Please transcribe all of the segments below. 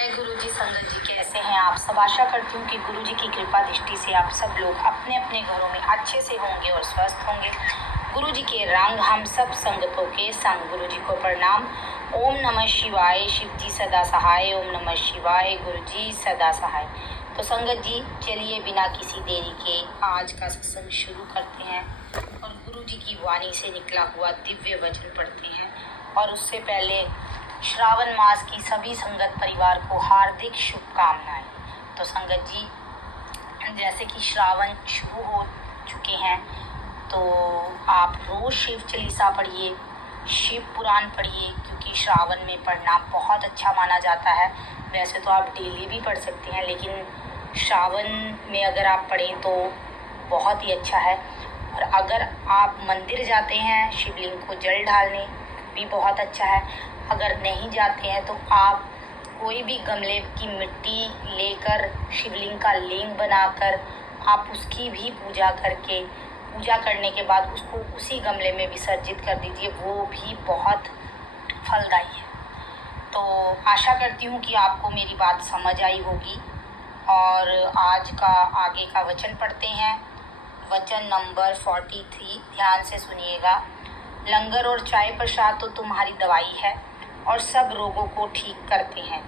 जय गुरु जी। संगत जी, कैसे हैं आप सब? आशा करती हूँ कि गुरु जी की कृपा दृष्टि से आप सब लोग अपने अपने घरों में अच्छे से होंगे और स्वस्थ होंगे। गुरु जी के रंग हम सब संगतों के संग। गुरु जी को प्रणाम। ओम नमः शिवाय। शिव जी सदा सहाय। ओम नमः शिवाय। गुरु जी सदा सहाय। तो संगत जी, चलिए बिना किसी देरी के आज का सत्संग शुरू करते हैं और गुरु जी की वाणी से निकला हुआ दिव्य वचन पढ़ते हैं। और उससे पहले श्रावण मास की सभी संगत परिवार को हार्दिक शुभकामनाएं। तो संगत जी, जैसे कि श्रावण शुरू हो चुके हैं तो आप रोज शिव चालीसा पढ़िए, शिव पुराण पढ़िए, क्योंकि श्रावण में पढ़ना बहुत अच्छा माना जाता है। वैसे तो आप डेली भी पढ़ सकते हैं, लेकिन श्रावण में अगर आप पढ़ें तो बहुत ही अच्छा है। और अगर आप मंदिर जाते हैं शिवलिंग को जल डालने भी बहुत अच्छा है। अगर नहीं जाते हैं तो आप कोई भी गमले की मिट्टी लेकर शिवलिंग का लिंग बनाकर आप उसकी भी पूजा करने के बाद उसको उसी गमले में विसर्जित कर दीजिए, वो भी बहुत फलदायी है। तो आशा करती हूँ कि आपको मेरी बात समझ आई होगी। और आज का आगे का वचन पढ़ते हैं। वचन नंबर 43, ध्यान से सुनिएगा। लंगर और चाय प्रसाद तो तुम्हारी दवाई है और सब रोगों को ठीक करते हैं।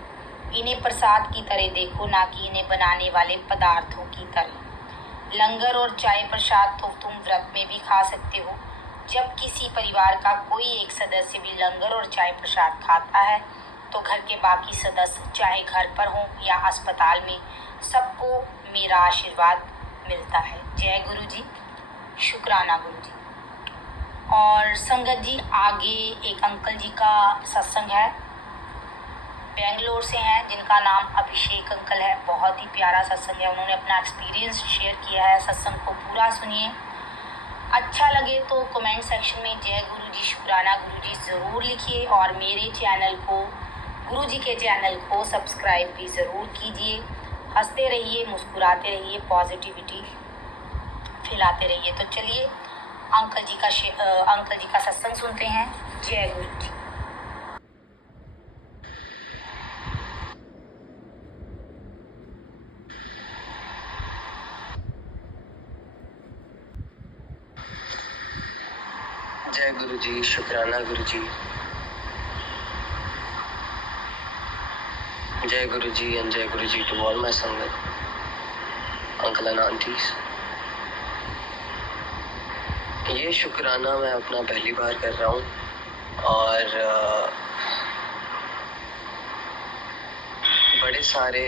इन्हें प्रसाद की तरह देखो, ना कि इन्हें बनाने वाले पदार्थों की तरह। लंगर और चाय प्रसाद तो तुम व्रत में भी खा सकते हो। जब किसी परिवार का कोई एक सदस्य भी लंगर और चाय प्रसाद खाता है तो घर के बाकी सदस्य, चाहे घर पर हो या अस्पताल में, सबको मेरा आशीर्वाद मिलता है। जय गुरु जी। शुक्राना गुरु जी। और संगत जी, आगे एक अंकल जी का सत्संग है, बेंगलोर से हैं, जिनका नाम अभिषेक अंकल है। बहुत ही प्यारा सत्संग है, उन्होंने अपना एक्सपीरियंस शेयर किया है। सत्संग को पूरा सुनिए। अच्छा लगे तो कमेंट सेक्शन में जय गुरु जी, शुक्राना गुरु जी ज़रूर लिखिए। और मेरे चैनल को, गुरु जी के चैनल को सब्सक्राइब भी ज़रूर कीजिए। हंसते रहिए, मुस्कुराते रहिए, पॉजिटिविटी फैलाते रहिए। तो चलिए अंकल जी का सत्संग सुनते हैं। जय गुरु जी। जय गुरु जी। शुक्राना गुरु जी। जय गुरु जी and जय गुरु जी to all my संगत, अंकल एंड आंटीज। ये शुक्राना मैं अपना पहली बार कर रहा हूँ और बड़े सारे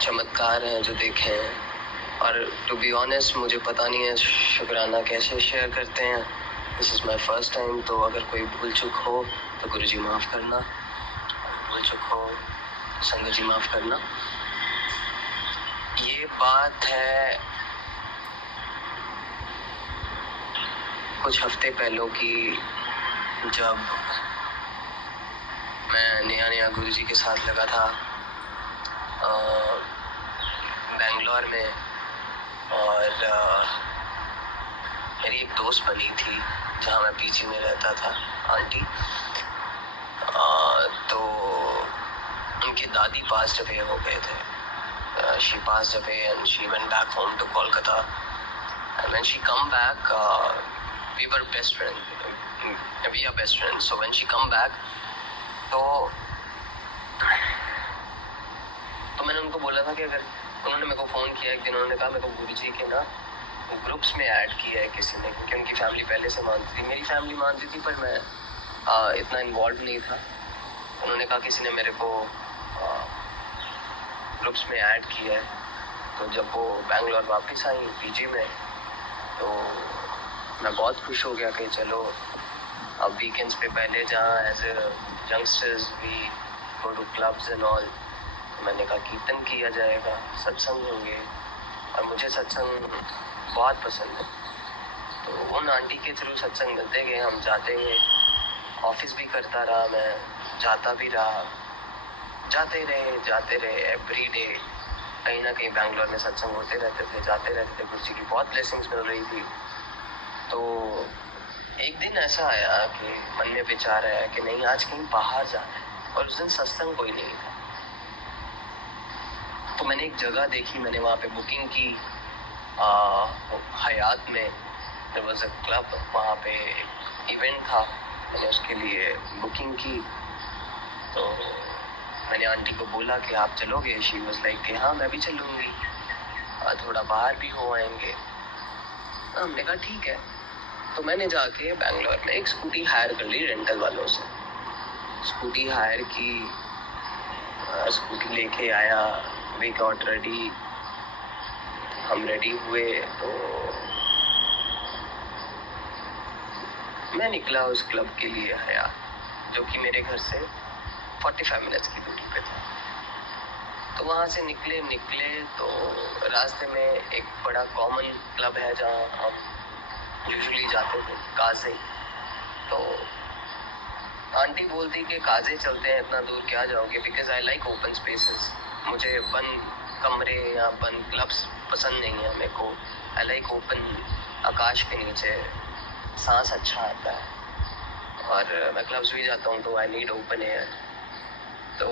चमत्कार हैं जो देखे हैं। और टू बी ऑनेस्ट मुझे पता नहीं है शुक्राना कैसे शेयर करते हैं। This is my first time, तो अगर कोई भूल चूक हो तो गुरु जी माफ़ करना, भूल चूक हो संगत जी माफ़ करना। ये बात है कुछ हफ्ते पहले की, जब मैं नया गुरु जी के साथ लगा था बेंगलोर में। और मेरी एक दोस्त बनी थी जहाँ मैं पीजी में रहता था, आंटी। तो उनकी दादी पास्ट अवे हो गए थे। she passed away and she went back home to Kolkata. And when she come back, we were best friends. We are best friends. So when she come back, तो मैंने उनको बोला था कि अगर उन्होंने मेरे को फ़ोन किया एक दिन, उन्होंने कहा मेरे को गुरु जी के ना ग्रुप्स में ऐड किया है किसी ने, क्योंकि उनकी फैमिली पहले से मानती थी। मेरी फैमिली मानती थी पर मैं इतना इन्वॉल्व नहीं था। उन्होंने कहा किसी ने मेरे को ग्रुप्स में ऐड किया है। तो जब वो बेंगलोर वापस आई पीजी में, तो मैं बहुत खुश हो गया कि चलो अब वीकेंड्स पे पहले जहाँ as a youngsters we go to clubs and all, मैंने कहा कीर्तन किया जाएगा, सत्संग होंगे। और मुझे सत्संग बहुत पसंद है, तो उन आंटी के थ्रू सत्संग मिलते गए, हम जाते गए। ऑफिस भी करता रहा मैं, जाता भी रहा, जाते रहे एवरी डे। कहीं ना कहीं बेंगलोर में सत्संग होते रहते थे, जाते रहते थे। गुरु जी की बहुत ब्लेसिंग्स मिल रही थी। तो एक दिन ऐसा आया कि मन में विचार आया कि नहीं, आज कहीं बाहर जाना है। और उस दिन सत्संग कोई नहीं था। तो मैंने एक जगह देखी, मैंने वहाँ पे बुकिंग की, हयात में देयर वाज अ क्लब, वहाँ पे इवेंट था, मैंने उसके लिए बुकिंग की। तो मैंने आंटी को बोला कि आप चलोगे? शी वाज लाइक कि हाँ मैं भी चलूँगी, थोड़ा बाहर भी हो आएंगे। हमने कहा ठीक है। तो मैंने जाके बैंगलोर में एक स्कूटी हायर कर ली रेंटल वालों से, स्कूटी हायर की, स्कूटी लेके आया, वी गॉट रेडी, हम रेडी हुए। तो मैं निकला उस क्लब के लिए, हया, जो कि मेरे घर से 45 मिनट्स की दूरी पे था। तो वहाँ से निकले तो रास्ते में एक बड़ा कॉमन क्लब है जहाँ हम यूजुअली जाते थे, काजे। तो आंटी बोलती कि काजे चलते हैं, इतना दूर क्या जाओगे, because I like open spaces. मुझे बंद कमरे या बंद क्लब्स पसंद नहीं है मेरे को। आई लाइक ओपन, आकाश के नीचे सांस अच्छा आता है, और मैं क्लब्स भी जाता हूँ तो आई नीड ओपन एयर। तो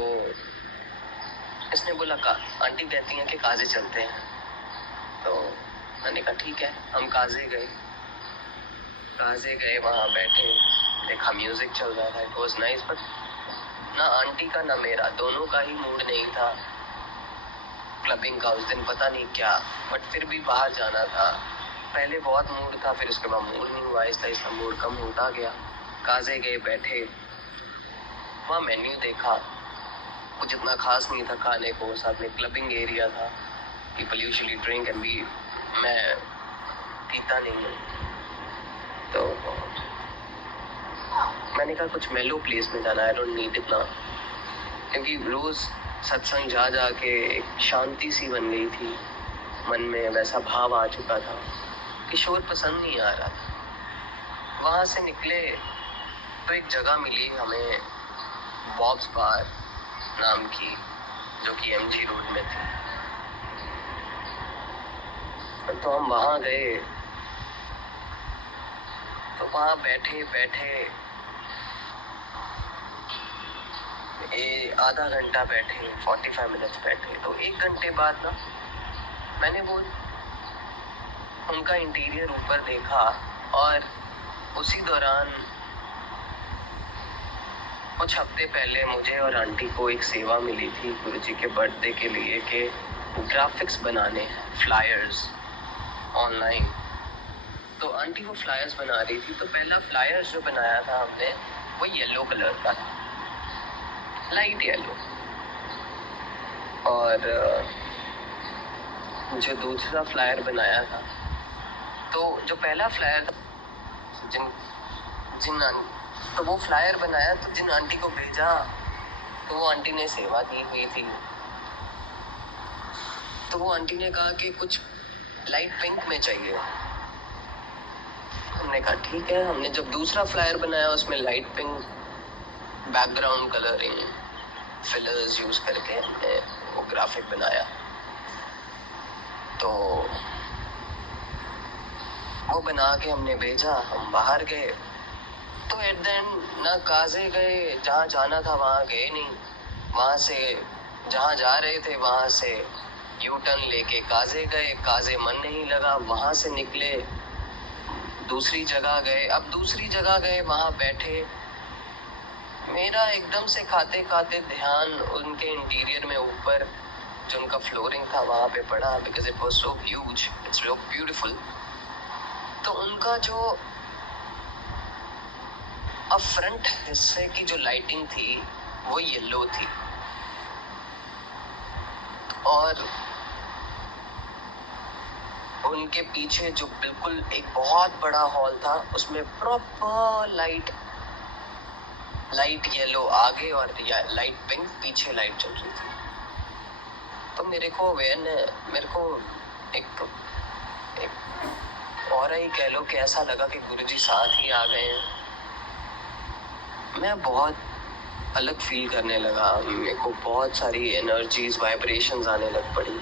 इसने बोला आंटी कहती हैं कि काजे चलते हैं। तो मैंने कहा ठीक है। हम काजे गए, वहाँ बैठे, देखा म्यूजिक चल रहा था, इट वॉज नाइस। बट ना आंटी का ना मेरा, दोनों का ही मूड नहीं था क्लबिंग का उस दिन, पता नहीं क्या। बट फिर भी बाहर जाना था, पहले बहुत मूड था, फिर उसके बाद मूड नहीं हुआ, आहिस्ता मूड कम होता गया। काजे गए, बैठे, वहाँ मेन्यू देखा, कुछ इतना खास नहीं था खाने को, साथ में क्लबिंग एरिया था, people usually drink and be, मैं पीता नहीं हूँ। तो मैंने कहा कुछ मेलो प्लेस में जाना, आई डोंट नीड इतना, क्योंकि रोज सत्संग जा के एक शांति सी बन गई थी मन में, वैसा भाव आ चुका था कि शोर पसंद नहीं आ रहा था। वहाँ से निकले तो एक जगह मिली हमें, बॉब्स बार नाम की, जो कि एमजी रोड में थी। तो हम वहाँ गए, तो वहाँ बैठे आधा घंटा बैठे, 45 मिनट्स बैठे। तो 1 घंटे बाद ना मैंने वो उनका इंटीरियर ऊपर देखा, और उसी दौरान कुछ हफ्ते पहले मुझे और आंटी को एक सेवा मिली थी गुरुजी के बर्थडे के लिए, कि ग्राफिक्स बनाने हैं, फ्लायर्स ऑनलाइन। तो आंटी वो फ्लायर्स बना रही थी। तो पहला फ्लायर्स जो बनाया था हमने, वो येलो कलर का था, लाइट येलो। और जो दूसरा फ्लायर बनाया था, तो जो पहला फ्लायर तो वो फ्लायर बनाया, तो जिन आंटी को भेजा, तो वो आंटी ने सेवा दी हुई थी। तो वो आंटी ने कहा कि कुछ लाइट पिंक में चाहिए। हमने कहा ठीक है। हमने जब दूसरा फ्लायर बनाया, उसमें light pink background colouring fillers use करके हमने वो ग्राफिक बनाया। तो वो बना के हमने भेजा, हम बाहर गए। तो एट द एंड ना काजे गए, जहाँ जाना था वहाँ गए नहीं, वहाँ से जहाँ जा रहे थे वहाँ से यू टर्न लेके काजे गए, काजे मन नहीं लगा, वहाँ से निकले दूसरी जगह गए। अब दूसरी जगह गए, वहाँ बैठे, मेरा एकदम से खाते खाते ध्यान उनके इंटीरियर में ऊपर जो उनका फ्लोरिंग था वहाँ पे पड़ा, because it was so huge, it's so beautiful. तो उनका जो अब फ्रंट हिस्से की जो लाइटिंग थी वो येलो थी, और उनके पीछे जो बिल्कुल एक बहुत बड़ा हॉल था, उसमें प्रॉपर लाइट येलो आगे और लाइट पिंक पीछे लाइट चल रही थी। तो मेरे को एक और ही कह लो कि ऐसा लगा कि गुरुजी साथ ही आ गए हैं। मैं बहुत अलग फील करने लगा, मेरे को बहुत सारी एनर्जीज, वाइब्रेशंस आने लग पड़ी।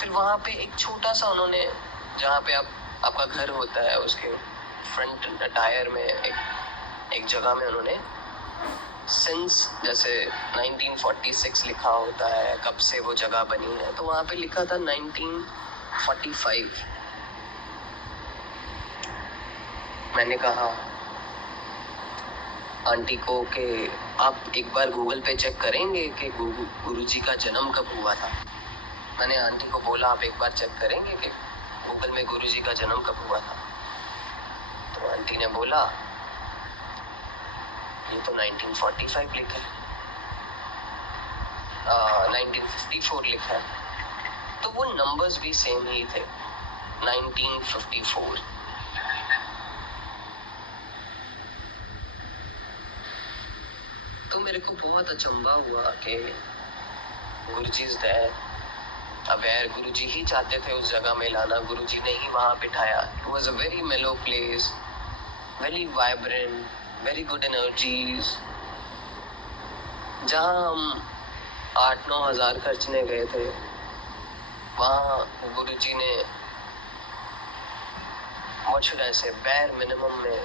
फिर वहाँ पे एक छोटा सा उन्होंने, जहाँ पे आपका घर होता है, उसके फ्रंट टायर में एक जगह में उन्होंने सिंस जैसे 1946 लिखा होता है, कब से वो जगह बनी है, तो वहाँ पे लिखा था 1945। मैंने कहा आंटी को कि आप एक बार गूगल पे चेक करेंगे कि गुरुजी का जन्म कब हुआ था। मैंने आंटी को बोला आप एक बार चेक करेंगे कि गूगल में गुरुजी का जन्म कब हुआ था। तो आंटी ने बोला ये तो 1945 लिखा है, 1954 लिखा है। तो वो नंबर्स भी सेम ही थे, 1954। तो मेरे को बहुत अचंभा हुआ कि गुरुजी इज देयर। अवेयर गुरुजी ही चाहते थे उस जगह में लाना, गुरुजी ने ही वहाँ बिठाया। इट वाज अ वेरी मेलो place, very vibrant, very good energies. जहाँ हम 8-9 हज़ार खर्चने गए थे, वहाँ गुरुजी ने व्हाट से बैर मिनिमम में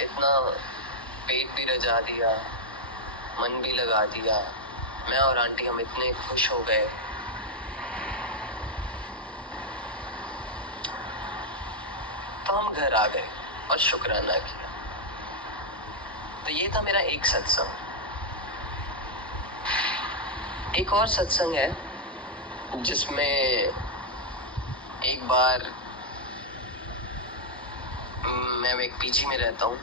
इतना पेट भी रजा दिया, मन भी लगा दिया। मैं और आंटी हम इतने खुश हो गए। तो हम घर आ गए और शुक्राना किया। तो ये था मेरा एक सत्संग। एक और सत्संग है जिसमें एक बार मैं एक पीजी में रहता हूँ,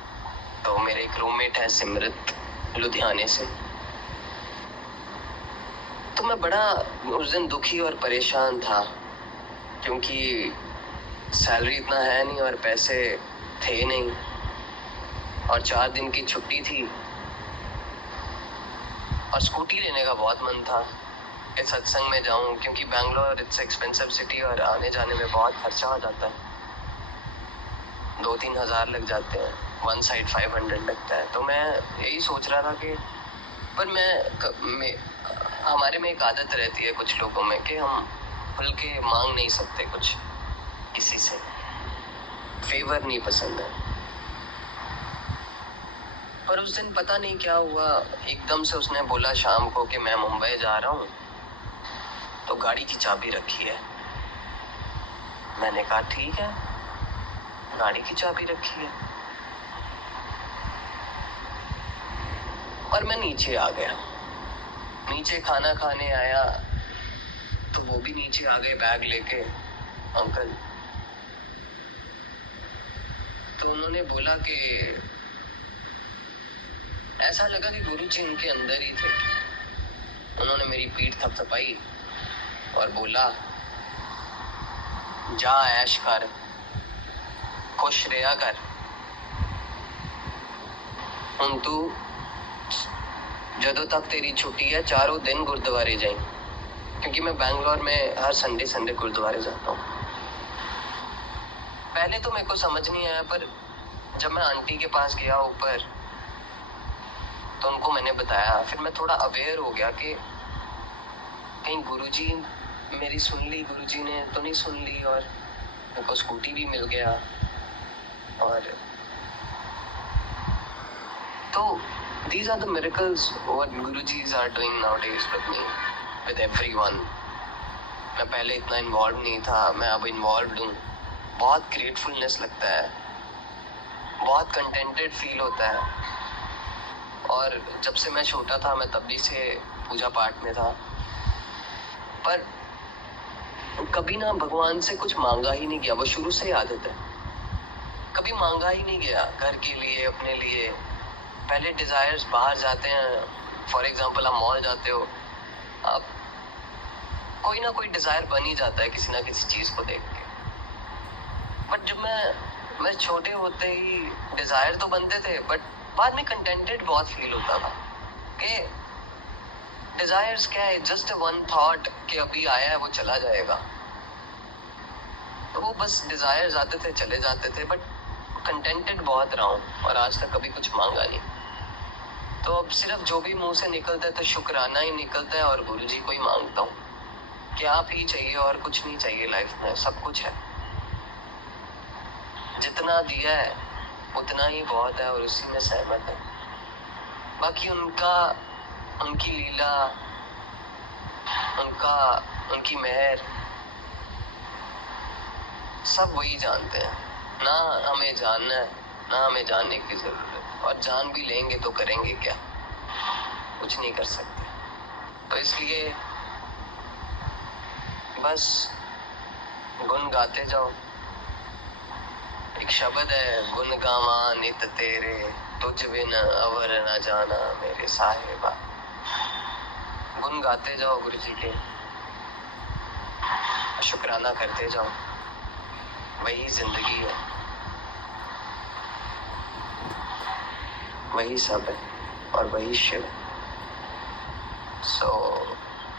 तो मेरे एक रूममेट है सिमरत, लुधियाने से। तो मैं बड़ा उस दिन दुखी और परेशान था क्योंकि सैलरी इतना है नहीं और पैसे थे नहीं, और 4 दिन की छुट्टी थी और स्कूटी लेने का बहुत मन था कि सत्संग में जाऊं, क्योंकि बैंगलोर इट्स एक्सपेंसिव सिटी और आने जाने में बहुत खर्चा हो जाता है। 2-3 हज़ार लग जाते हैं, वन साइड 500 लगता है। तो मैं यही सोच रहा था कि पर हमारे में एक आदत रहती है कुछ लोगों में कि हम खुल के मांग नहीं सकते कुछ किसी से, फेवर नहीं पसंद है। पर उस दिन पता नहीं क्या हुआ, एकदम से उसने बोला शाम को कि मैं मुंबई जा रहा हूँ, तो गाड़ी की चाबी रखी है। मैंने कहा ठीक है, गाड़ी की चाबी रखी है। और मैं नीचे आ गया। नीचे खाना खाने आया तो वो भी नीचे आ गए बैग लेके, अंकल। तो उन्होंने बोला कि ऐसा लगा कि गुरुजी उनके अंदर ही थे। उन्होंने मेरी पीठ थपथपाई और बोला जा ऐश कर, खुश रहा कर, हुण तू जदों तक तेरी छुट्टी है 4 दिन गुरुद्वारे जाई, क्योंकि मैं बैंगलोर में हर संडे गुरुद्वारे जाता हूँ। पहले तो मेरे को समझ नहीं आया, पर जब मैं आंटी के पास गया ऊपर तो उनको मैंने बताया। फिर मैं थोड़ा अवेयर हो गया कि कहीं गुरुजी मेरी सुन ली, गुरुजी ने तो नहीं सुन ली, और मेरे को स्कूटी भी मिल गया। और तो these are the miracles what Gurujis are doing nowadays with me, with everyone. मैं पहले इतना इन्वॉल्व नहीं था, मैं अब इन्वॉल्व हूँ। बहुत ग्रेटफुलनेस लगता है, बहुत कंटेंटेड फील होता है। और जब से मैं छोटा था मैं तब भी से पूजा पाठ में था, पर कभी ना भगवान से कुछ मांगा ही नहीं गया। वो शुरू से आदत है, कभी मांगा ही नहीं गया घर के लिए, अपने लिए। पहले डिजायर्स बाहर जाते हैं, फॉर एग्जांपल आप मॉल जाते हो, आप कोई ना कोई डिजायर बन ही जाता है किसी ना किसी चीज को देख के। बट जब मैं छोटे होते ही डिजायर तो बनते थे, बट बाद में कंटेंटेड बहुत फील होता था कि डिजायर्स क्या है, जस्ट वन थॉट कि अभी आया है वो चला जाएगा। तो वो बस डिजायर्स आते थे चले जाते थे, बट कंटेंटेड बहुत रहा हूँ और आज तक कभी कुछ मांगा नहीं। तो अब सिर्फ जो भी मुंह से निकलता है तो शुक्राना ही निकलता है और गुरुजी को ही मांगता हूँ कि आप ही चाहिए और कुछ नहीं चाहिए लाइफ में, सब कुछ है। जितना दिया है उतना ही बहुत है और उसी में सहमत है। बाकी उनकी लीला, उनकी मेहर सब वही जानते हैं। ना हमें जानना है, ना हमें जानने की जरूरत, और जान भी लेंगे तो करेंगे क्या, कुछ नहीं कर सकते। तो इसलिए बस गुण गाते जाओ। एक शब्द है, गुण गावा नित तेरे, तुझ बिन अवर न जाना मेरे साहिबा। गुण गाते जाओ गुरु जी के, शुक्राना करते जाओ, वही जिंदगी है, वही सब है और वही शिव है।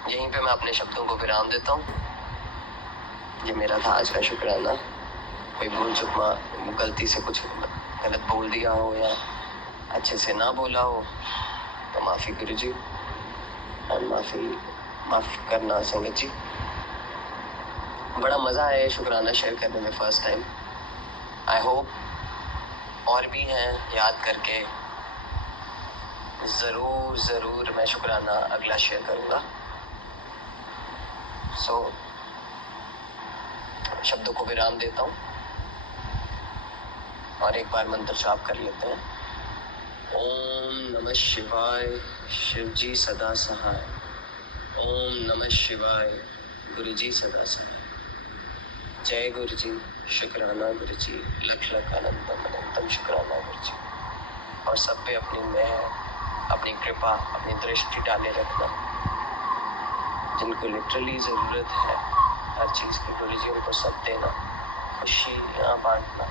यहीं पे मैं अपने शब्दों को विराम देता हूँ। ये मेरा था आज का शुक्राना। कोई भूल चुक गलती से कुछ गलत बोल दिया हो या अच्छे से ना बोला हो तो माफ़ी गुरु जी, और माफ़ करना संगत जी। बड़ा मज़ा आया शुक्राना शेयर करने में फर्स्ट टाइम। आई होप और भी हैं याद करके ज़रूर मैं शुक्राना अगला शेयर करूँगा। शब्दों को विराम देता हूँ और एक बार मंत्र जाप कर लेते हैं। ओम नमः शिवाय, शिव जी सदा सहाय। ओम नमः शिवाय, गुरु जी सदा सहाय। जय गुरु जी, शुक्राना गुरु जी, लख लख अनंतम अनंतम शुक्राना गुरु जी। और सब पे अपनी मेहर, अपनी कृपा, अपनी दृष्टि डाले रखना। जिनको लिटरली ज़रूरत है हर चीज़ की, गुरु जी उनको सब देना, खुशियाँ बांटना,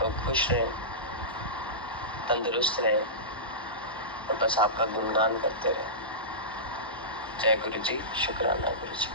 तो खुश रहें, तंदुरुस्त रहें और बस आपका गुणगान करते रहें। जय गुरु जी, शुक्राना गुरु जी।